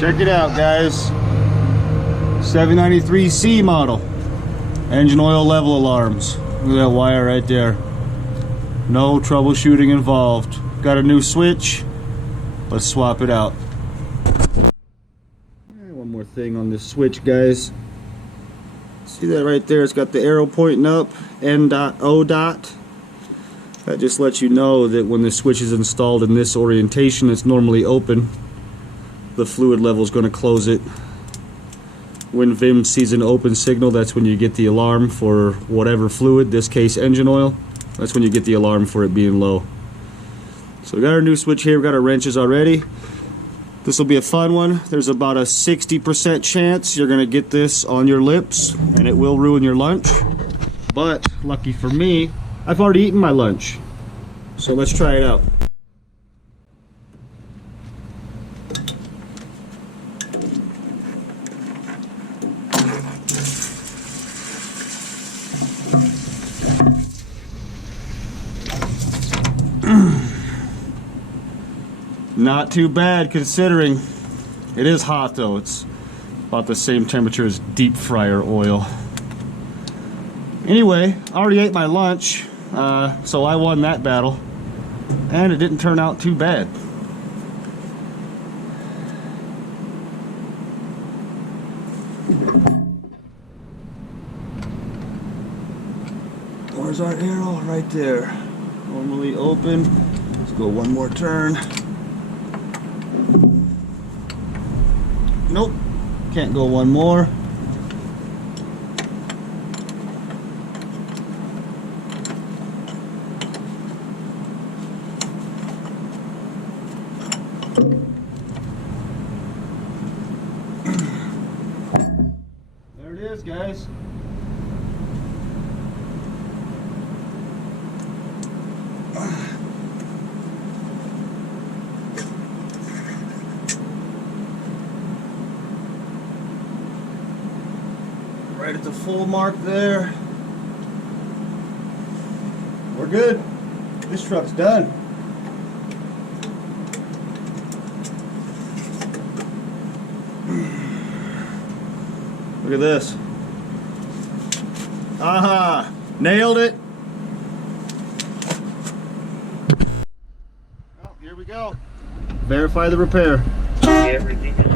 Check it out, guys. 793C model. Engine oil level alarms. Look at that wire right there. No troubleshooting involved. Got a new switch. Let's swap it out. One more thing on this switch, guys. See that right there? It's got the arrow pointing up, N dot, O dot. That just lets you know that when the switch is installed in this orientation, it's normally open. The fluid level is going to close it. When VIM sees an open signal, that's when you get the alarm for whatever fluid, this case engine oil. That's when you get the alarm for it being low. So we got our new switch here, we got our wrenches already. This will be a fun one. There's about a 60% chance you're going to get this on your lips and it will ruin your lunch. But lucky for me, I've already eaten my lunch. So let's try it out. Not too bad considering. It is hot though. It's about the same temperature as deep fryer oil. Anyway, I already ate my lunch, so I won that battle. And it didn't turn out too bad. Where's our arrow? Right there. Normally open. Let's go one more turn. Nope, can't go one more. There it is, guys. Right at the full mark there. We're good. This truck's done. Look at this. Aha! Nailed it. Well, here we go. Verify the repair. Everything is